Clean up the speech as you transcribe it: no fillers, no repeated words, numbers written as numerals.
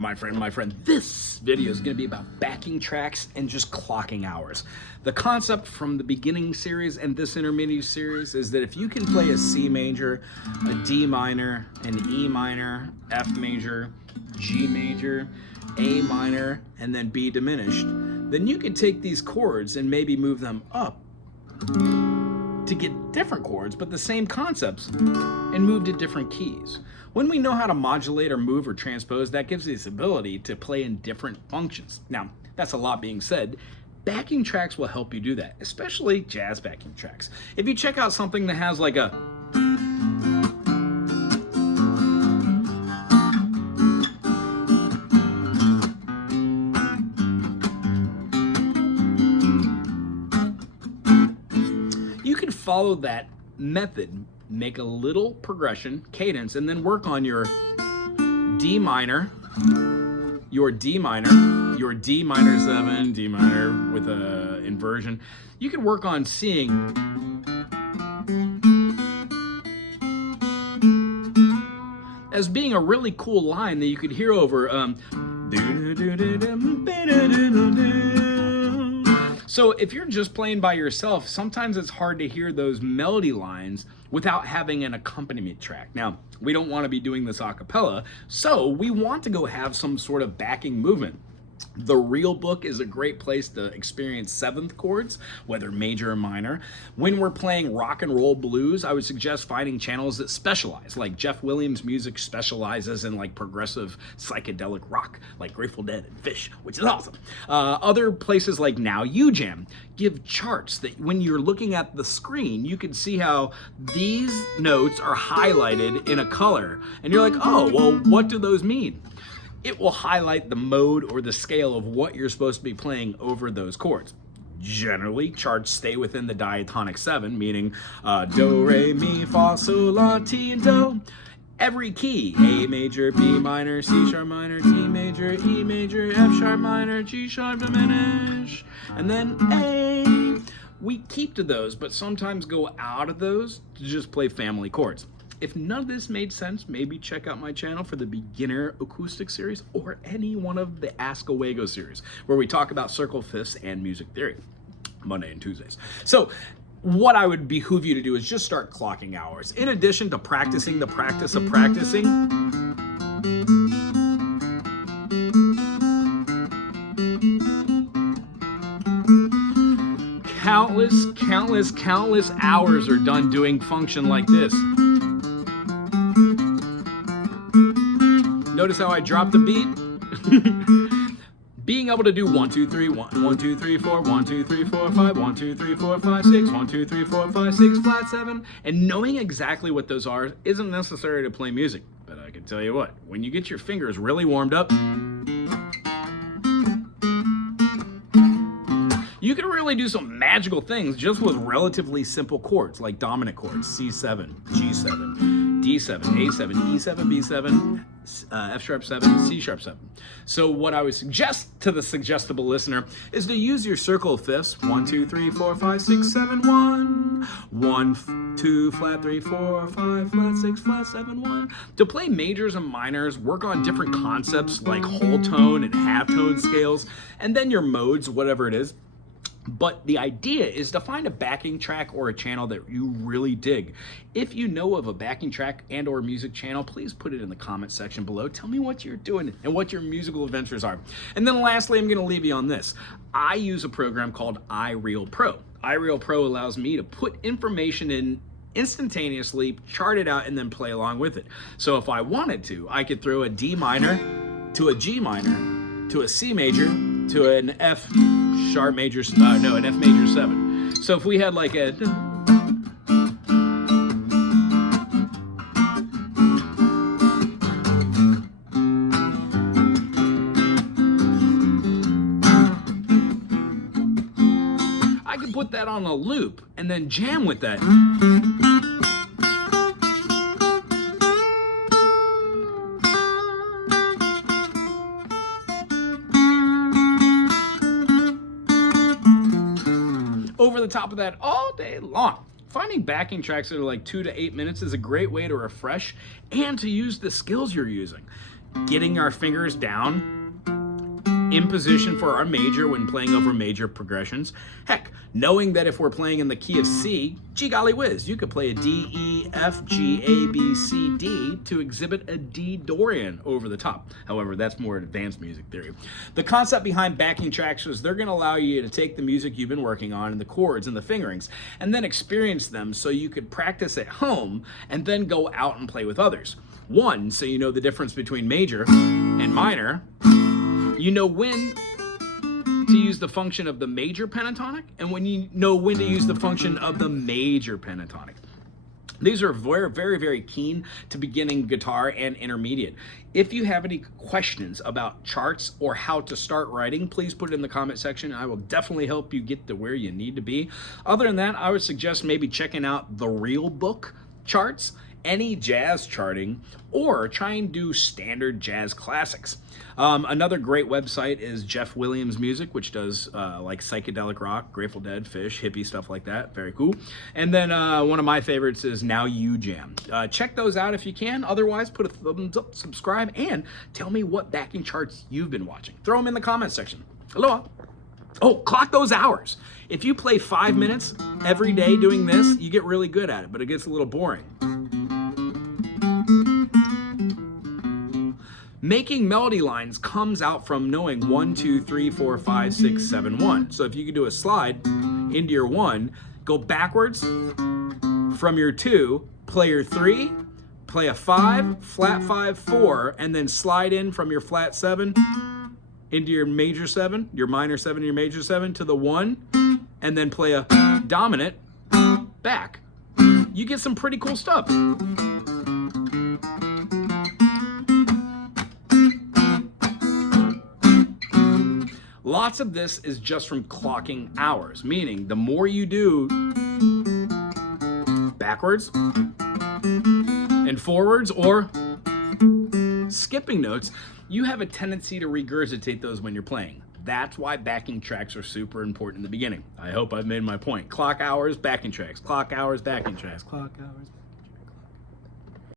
My friend, this video is going to be about backing tracks and just clocking hours. The concept from the beginning series and this intermediate series is that if you can play a C major, a D minor, an E minor, F major, G major, A minor, and then B diminished, then you can take these chords and maybe move them up to get different chords, but the same concepts, and move to different keys. When we know how to modulate or move or transpose, that gives us the ability to play in different functions. Now, that's a lot being said. Backing tracks will help you do that, especially jazz backing tracks. If you check out something that has like a you can follow that method, make a little progression, cadence, and then work on your D minor, your D minor, your D minor 7, D minor with a inversion. You can work on seeing as being a really cool line that you could hear over so if you're just playing by yourself, sometimes it's hard to hear those melody lines without having an accompaniment track. Now, we don't want to be doing this a cappella, so we want to go have some sort of backing movement. The Real Book is a great place to experience seventh chords, whether major or minor. When we're playing rock and roll blues, I would suggest finding channels that specialize, like Jeff Williams' music specializes in like progressive psychedelic rock, like Grateful Dead and Fish, which is awesome. Other places like Now You Jam give charts that when you're looking at the screen, you can see how these notes are highlighted in a color. And you're like, oh, well, what do those mean? It will highlight the mode or the scale of what you're supposed to be playing over those chords. Generally, charts stay within the diatonic 7, meaning do, re, mi, fa, sol, la, ti, and do. Every key, A major, B minor, C sharp minor, D major, E major, F sharp minor, G sharp diminish, and then A. We keep to those, but sometimes go out of those to just play family chords. If none of this made sense, maybe check out my channel for the beginner acoustic series or any one of the Ask a Wago series, where we talk about circle fifths and music theory, Monday and Tuesdays. So what I would behoove you to do is just start clocking hours. In addition to practicing the practice of practicing, countless hours are done doing function like this. Notice how I dropped the beat? Being able to do 1, 2, 3, 1, 2, 3, 4, 1, 2, 3, 4, 5, 1, 2, 3, 4, 5, 6, 1, 2, 3, 4, 5, 6, flat 7, and knowing exactly what those are isn't necessary to play music. But I can tell you what, when you get your fingers really warmed up, you can really do some magical things just with relatively simple chords, like dominant chords, C7, G7, D7, A7, E7, B7, F sharp 7, C sharp 7. So what I would suggest to the suggestible listener is to use your circle of fifths, 1, 2, 3, 4, 5, 6, 7, 1, 1, 2, flat 3, 4, 5, flat 6, flat 7, 1. To play majors and minors, work on different concepts like whole tone and half tone scales, and then your modes, whatever it is. But the idea is to find a backing track or a channel that you really dig. If you know of a backing track and or music channel, please put it in the comment section below. Tell me what you're doing and what your musical adventures are. And then lastly, I'm gonna leave you on this. I use a program called iReal Pro. iReal Pro allows me to put information in instantaneously, chart it out, and then play along with it. So if I wanted to, I could throw a D minor to a G minor to a C major to an F sharp major, an F major 7. So if we had like a I could put that on a loop and then jam with that. Over the top of that all day long. Finding backing tracks that are like 2 to 8 minutes is a great way to refresh and to use the skills you're using. getting our fingers down in position for our major when playing over major progressions. Heck, knowing that if we're playing in the key of C, gee golly whiz, you could play a D, E, F, G, A, B, C, D to exhibit a D Dorian over the top. However, that's more advanced music theory. The concept behind backing tracks is they're going to allow you to take the music you've been working on and the chords and the fingerings and then experience them so you could practice at home and then go out and play with others. One, so you know the difference between major and minor. You know when to use the function of the major pentatonic and when you know when to use the function of the major pentatonic. These are very, very, very keen to beginning guitar and intermediate. If you have any questions about charts or how to start writing, please put it in the comment section. I will definitely help you get to where you need to be. Other than that, I would suggest maybe checking out the Real Book charts, any jazz charting, or try and do standard jazz classics. Another great website is Jeff Williams Music, which does like psychedelic rock, Grateful Dead, Fish, hippie stuff like that. Very cool. And then one of my favorites is Now You Jam. Check those out if you can. Otherwise, put a thumbs up, subscribe, and tell me what backing charts you've been watching. Throw them in the comment section. Aloha. Oh, clock those hours. If you play 5 minutes every day doing this, you get really good at it, but it gets a little boring. Making melody lines comes out from knowing 1, 2, 3, 4, 5, 6, 7, 1. So if you could do a slide into your 1, go backwards from your 2, play your 3, play a 5, flat 5, 4, and then slide in from your flat 7 into your major 7, your minor 7, your major 7 to the 1, and then play a dominant back. You get some pretty cool stuff. Lots of this is just from clocking hours, meaning the more you do backwards and forwards or skipping notes, you have a tendency to regurgitate those when you're playing. That's why backing tracks are super important in the beginning. I hope I've made my point. Clock hours, backing tracks. Clock hours, backing tracks. Clock hours.